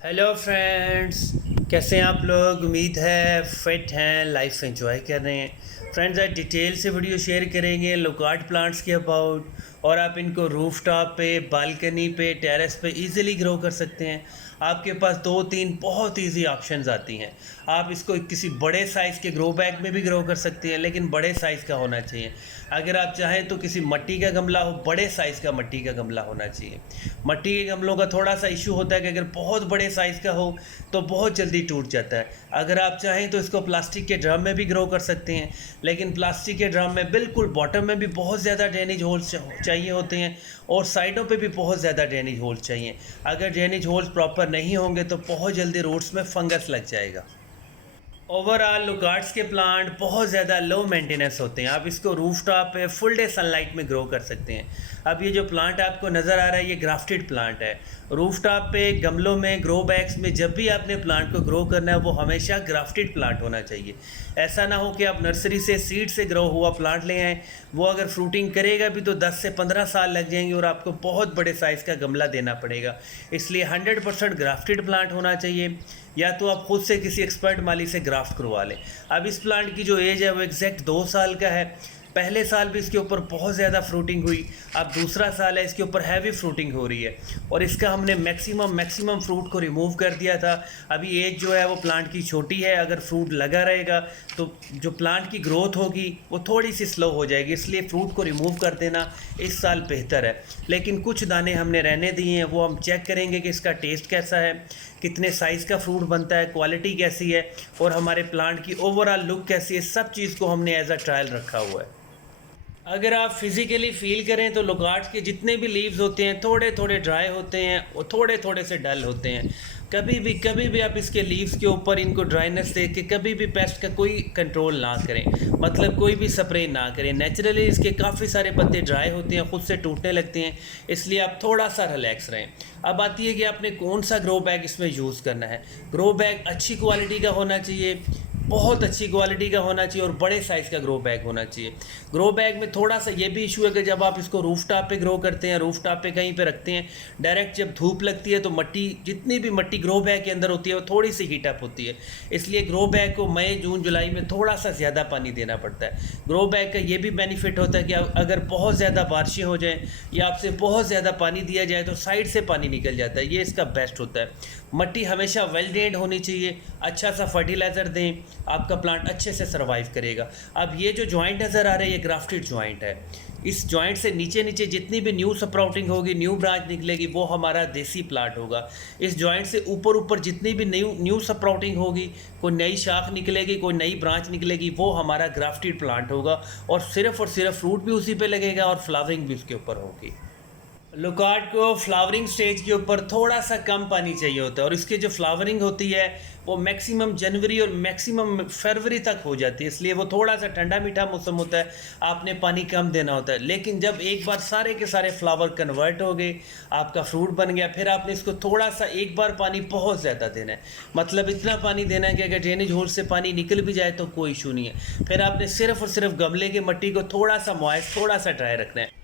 Hello friends, कैसे हैं आप लोग। उम्मीद है फिट हैं, लाइफ एंजॉय कर रहे हैं। फ्रेंड्स, आज डिटेल से वीडियो शेयर करेंगे लोकार्ड प्लांट्स के अबाउट, और आप इनको रूफ टॉप पे, बालकनी पे, टेरेस पे इजीली ग्रो कर सकते हैं। आपके पास दो तीन बहुत इजी ऑप्शंस आती हैं। आप इसको किसी बड़े साइज़ के ग्रो बैग में भी ग्रो कर सकते हैं, लेकिन बड़े साइज़ का होना चाहिए। अगर आप चाहें तो किसी मिट्टी का गमला हो, बड़े साइज़ का मिट्टी का गमला होना चाहिए। मिट्टी के गमलों का थोड़ा सा इशू होता है कि अगर बहुत बड़े साइज़ का हो तो बहुत जल्दी टूट जाता है। अगर आप चाहें तो इसको प्लास्टिक के ड्रम में भी ग्रो कर सकते हैं, लेकिन प्लास्टिक के ड्रम में बिल्कुल बॉटम में भी बहुत ज़्यादा ड्रेनेज होल्स चाहिए होते हैं, और साइडों पे भी बहुत ज़्यादा ड्रेनेज होल्स चाहिए। अगर ड्रेनेज होल्स प्रॉपर नहीं होंगे तो बहुत जल्दी रूट्स में फंगस लग जाएगा। ओवरऑल लुकार्ड्स के प्लांट बहुत ज़्यादा लो मेंटेनेंस होते हैं। आप इसको रूफ टॉप पे फुल डे सनलाइट में ग्रो कर सकते हैं। अब ये जो प्लांट आपको नज़र आ रहा है, ये ग्राफ्टेड प्लांट है। रूफ टॉप पे, गमलों में, ग्रो बैग्स में जब भी आपने प्लांट को ग्रो करना है, वो हमेशा ग्राफ्टेड प्लांट होना चाहिए। ऐसा ना हो कि आप नर्सरी से, सीड से ग्रो हुआ प्लांट ले आएँ, वो अगर फ्रूटिंग करेगा भी तो 10 से 15 साल लग जाएंगे और आपको बहुत बड़े साइज़ का गमला देना पड़ेगा। इसलिए 100% ग्राफ्टेड प्लांट होना चाहिए, या तो आप खुद से किसी एक्सपर्ट माली से ग्राफ्ट करवा लें। अब इस प्लांट की जो एज है वो एग्जैक्ट 2 साल का है। पहले साल भी इसके ऊपर बहुत ज़्यादा फ्रूटिंग हुई। अब दूसरा साल है, इसके ऊपर हैवी फ्रूटिंग हो रही है, और इसका हमने मैक्सिमम फ्रूट को रिमूव कर दिया था। अभी एज जो है वो प्लांट की छोटी है। अगर फ्रूट लगा रहेगा तो जो प्लांट की ग्रोथ होगी वो थोड़ी सी स्लो हो जाएगी, इसलिए फ्रूट को रिमूव कर देना इस साल बेहतर है। लेकिन कुछ दाने हमने रहने दिए हैं, वो हम चेक करेंगे कि इसका टेस्ट कैसा है, कितने साइज़ का फ्रूट बनता है, क्वालिटी कैसी है, और हमारे प्लांट की ओवरऑल लुक कैसी है। सब चीज़ को हमने एज अ ट्रायल रखा हुआ है। अगर आप फिज़िकली फील करें तो लोकार्ड्स के जितने भी लीव्स होते हैं थोड़े थोड़े ड्राई होते हैं, और थोड़े थोड़े से डल होते हैं। कभी भी आप इसके लीव्स के ऊपर इनको ड्राइनेस देख के कभी भी पेस्ट का कोई कंट्रोल ना करें, मतलब कोई भी स्प्रे ना करें। नेचुरली इसके काफ़ी सारे पत्ते ड्राई होते हैं, ख़ुद से टूटने लगते हैं, इसलिए आप थोड़ा सा रिलैक्स रहें। अब आती है कि आपने कौन सा ग्रो बैग इसमें यूज़ करना है। ग्रो बैग अच्छी क्वालिटी का होना चाहिए, बहुत अच्छी क्वालिटी का होना चाहिए, और बड़े साइज़ का ग्रो बैग होना चाहिए। ग्रो बैग में थोड़ा सा ये भी इशू है कि जब आप इसको रूफ टॉप पे ग्रो करते हैं, रूफ टॉप पे कहीं पे रखते हैं, डायरेक्ट जब धूप लगती है तो मिट्टी, जितनी भी मिट्टी ग्रो बैग के अंदर होती है वो थोड़ी सी हीटअप होती है। इसलिए ग्रो बैग को मई, जून, जुलाई में थोड़ा सा ज़्यादा पानी देना पड़ता है। ग्रो बैग का ये भी बेनिफिट होता है कि अगर बहुत ज़्यादा बारिशें हो जाएँ या आपसे बहुत ज़्यादा पानी दिया जाए तो साइड से पानी निकल जाता है, ये इसका बेस्ट होता है। मिट्टी हमेशा वेल ड्रेन्ड होनी चाहिए, अच्छा सा फर्टिलाइज़र दें, आपका प्लांट अच्छे से सर्वाइव करेगा। अब ये जो जॉइंट नज़र आ रहा है, ये ग्राफ्टेड जॉइंट है। इस जॉइंट से नीचे नीचे जितनी भी न्यू स्प्राउटिंग होगी, न्यू ब्रांच निकलेगी, वो हमारा देसी प्लांट होगा। इस जॉइंट से ऊपर ऊपर जितनी भी न्यू स्प्राउटिंग होगी, कोई नई शाख निकलेगी, कोई नई ब्रांच निकलेगी, वो हमारा ग्राफ्टेड प्लांट होगा, और सिर्फ फ्रूट भी उसी पे लगेगा और फ्लावरिंग भी उसके ऊपर होगी। लोकार्ड को फ्लावरिंग स्टेज के ऊपर थोड़ा सा कम पानी चाहिए होता है, और इसकी जो फ्लावरिंग होती है वो मैक्सिमम जनवरी और मैक्सिमम फरवरी तक हो जाती है, इसलिए वो थोड़ा सा ठंडा मीठा मौसम होता है, आपने पानी कम देना होता है। लेकिन जब एक बार सारे के सारे फ्लावर कन्वर्ट हो गए, आपका फ्रूट बन गया, फिर आपने इसको थोड़ा सा एक बार पानी बहुत ज़्यादा देना है, मतलब इतना पानी देना है कि अगर ड्रेनेज होल से पानी निकल भी जाए तो कोई इशू नहीं है। फिर आपने सिर्फ और सिर्फ गमले की मिट्टी को थोड़ा सा मॉइस्ट, थोड़ा सा ड्राई रखना है।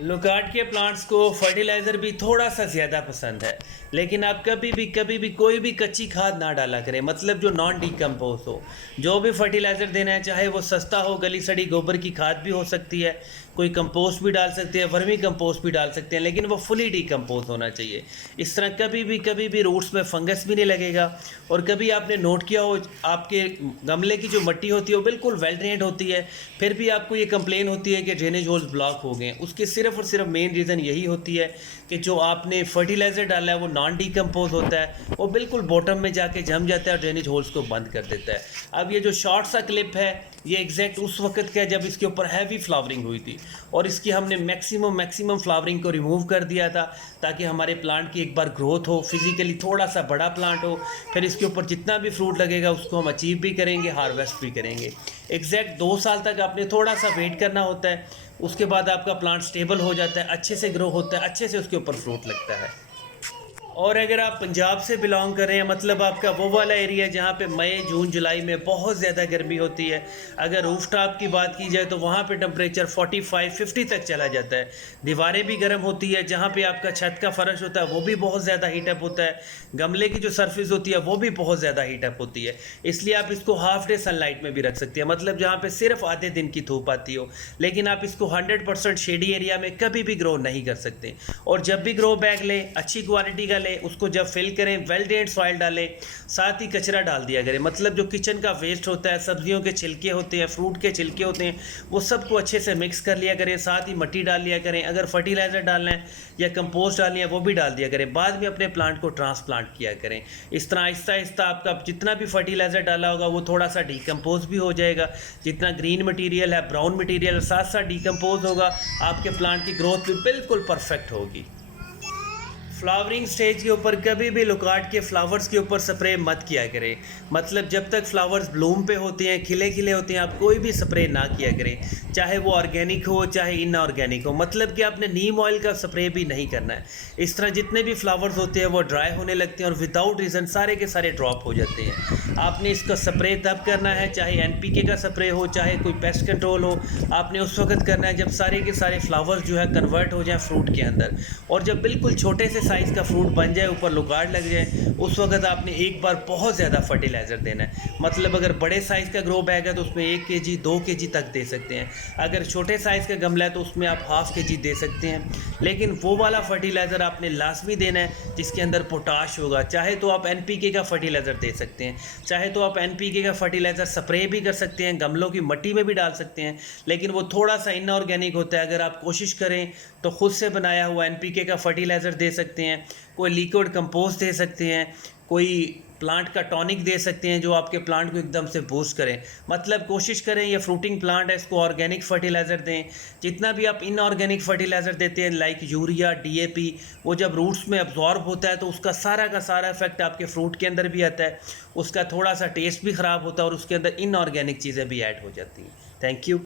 लोकार्ड के प्लांट्स को फर्टिलाइज़र भी थोड़ा सा ज़्यादा पसंद है, लेकिन आप कभी भी कोई भी कच्ची खाद ना डाला करें, मतलब जो नॉन डिकम्पोज हो। जो भी फर्टिलाइज़र देना है, चाहे वो सस्ता हो, गली सड़ी गोबर की खाद भी हो सकती है, कोई कंपोस्ट भी डाल सकते हैं, वर्मी कंपोस्ट भी डाल सकते हैं, लेकिन वो फुली डिकम्पोज होना चाहिए। इस तरह कभी भी रूट्स में फंगस भी नहीं लगेगा। और कभी आपने नोट किया हो, आपके गमले की जो मिट्टी होती है वो बिल्कुल वेल ड्रेन्ड होती है, फिर भी आपको ये कंप्लेन होती है कि ड्रेनेज होल्स ब्लॉक हो गए। उसके सिर्फ और सिर्फ मेन रीज़न यही होती है कि जो आपने फर्टिलाइज़र डाला है वो नॉन डिकम्पोज होता है, वो बिल्कुल बॉटम में जाके जम जाता है और ड्रेनेज होल्स को बंद कर देता है। अब ये जो शॉर्ट सा क्लिप है, ये एग्जैक्ट उस वक्त का है जब इसके ऊपर हैवी फ्लावरिंग हुई थी, और इसकी हमने मैक्सिमम फ्लावरिंग को रिमूव कर दिया था, ताकि हमारे प्लांट की एक बार ग्रोथ हो, फिजिकली थोड़ा सा बड़ा प्लांट हो, फिर इसके ऊपर जितना भी फ्रूट लगेगा उसको हम अचीव भी करेंगे, हार्वेस्ट भी करेंगे। एग्जैक्ट 2 साल तक आपने थोड़ा सा वेट करना होता है, उसके बाद आपका प्लांट स्टेबल हो जाता है, अच्छे से ग्रो होता है, अच्छे से उसके ऊपर फ्रूट लगता है। और अगर आप पंजाब से बिलोंग कर रहे हैं, मतलब आपका वो वाला एरिया है जहाँ पे मई जून जुलाई में बहुत ज़्यादा गर्मी होती है, अगर रूफटॉप की बात की जाए तो वहाँ पे टेम्परेचर 45-50 तक चला जाता है। दीवारें भी गर्म होती है, जहाँ पे आपका छत का फर्श होता है वो भी बहुत ज़्यादा हीटअप होता है, गमले की जो सरफेस होती है वो भी बहुत ज़्यादा हीटअप होती है। इसलिए आप इसको हाफ डे सनलाइट में भी रख सकते हैं, मतलब जहाँ पे सिर्फ आधे दिन की धूप आती हो, लेकिन आप इसको 100% शेडी एरिया में कभी भी ग्रो नहीं कर सकते। और जब भी ग्रो बैग लें, अच्छी क्वालिटी का लें, उसको जब फिल करें वेल ड्रेन्ड सॉइल डालें, साथ ही कचरा डाल दिया करें, मतलब जो किचन का वेस्ट होता है, सब्जियों के छिलके होते हैं, फ्रूट के छिलके होते हैं, वो सबको अच्छे से मिक्स कर लिया करें, साथ ही मिट्टी डाल लिया करें। अगर फर्टिलाइज़र डालना है या कंपोस्ट डालनी है वो भी डाल दिया करें, बाद में अपने प्लांट को ट्रांसप्लांट किया करें। इस तरह आहिस्ता आहिस्ता आपका जितना भी फर्टिलाइज़र डाला होगा वो थोड़ा सा डिकम्पोज भी हो जाएगा, जितना ग्रीन मटीरियल है, ब्राउन मटीरियल साथ साथ डिकम्पोज होगा, आपके प्लांट की ग्रोथ भी बिल्कुल परफेक्ट होगी। फ्लावरिंग स्टेज के ऊपर कभी भी लुकाट के फ्लावर्स के ऊपर स्प्रे मत किया करें, मतलब जब तक फ्लावर्स ब्लूम पे होते हैं, खिले खिले होते हैं, आप कोई भी स्प्रे ना किया करें, चाहे वो ऑर्गेनिक हो चाहे इनऑर्गेनिक हो, मतलब कि आपने नीम ऑयल का स्प्रे भी नहीं करना है। इस तरह जितने भी फ्लावर्स होते हैं वो ड्राई होने लगते हैं और विदाउट रीज़न सारे के सारे ड्रॉप हो जाते हैं। आपने इसका स्प्रे तब करना है, चाहे NPK का स्प्रे हो चाहे कोई पेस्ट कंट्रोल हो, आपने उस वक्त करना है जब सारे के सारे फ्लावर्स जो है कन्वर्ट हो जाए फ्रूट के अंदर, और जब बिल्कुल छोटे से साइज़ का फ्रूट बन जाए, ऊपर लुकाट लग जाए, उस वक्त आपने एक बार बहुत ज़्यादा फर्टिलाइज़र देना है। मतलब अगर बड़े साइज़ का ग्रो बैग है तो उसमें 1 kg 2 kg तक दे सकते हैं, अगर छोटे साइज़ का गमला है तो उसमें आप ½ kg दे सकते हैं। लेकिन वो वाला फर्टिलाइज़र आपने लाजमी देना है जिसके अंदर पोटाश होगा। चाहे तो आप NPK का फर्टिलाइज़र दे सकते हैं, चाहे तो आप NPK का फर्टिलाइज़र स्प्रे भी कर सकते हैं, गमलों की मिट्टी में भी डाल सकते हैं, लेकिन वो थोड़ा सा इनऑर्गेनिक होता है। अगर आप कोशिश करें तो खुद से बनाया हुआ NPK का फर्टिलाइज़र दे सकते हैं, कोई लिक्विड कंपोस्ट दे सकते हैं, कोई प्लांट का टॉनिक दे सकते हैं जो आपके प्लांट को एकदम से बूस्ट करें। मतलब कोशिश करें, ये फ्रूटिंग प्लांट है, इसको ऑर्गेनिक फर्टिलाइज़र दें। जितना भी आप इनऑर्गेनिक फर्टिलाइज़र देते हैं लाइक यूरिया, DAP, वो जब रूट्स में अब्जॉर्ब होता है तो उसका सारा का सारा इफेक्ट आपके फ्रूट के अंदर भी आता है, उसका थोड़ा सा टेस्ट भी ख़राब होता है और उसके अंदर इनऑर्गेनिक चीज़ें भी ऐड हो जाती हैं। Thank you.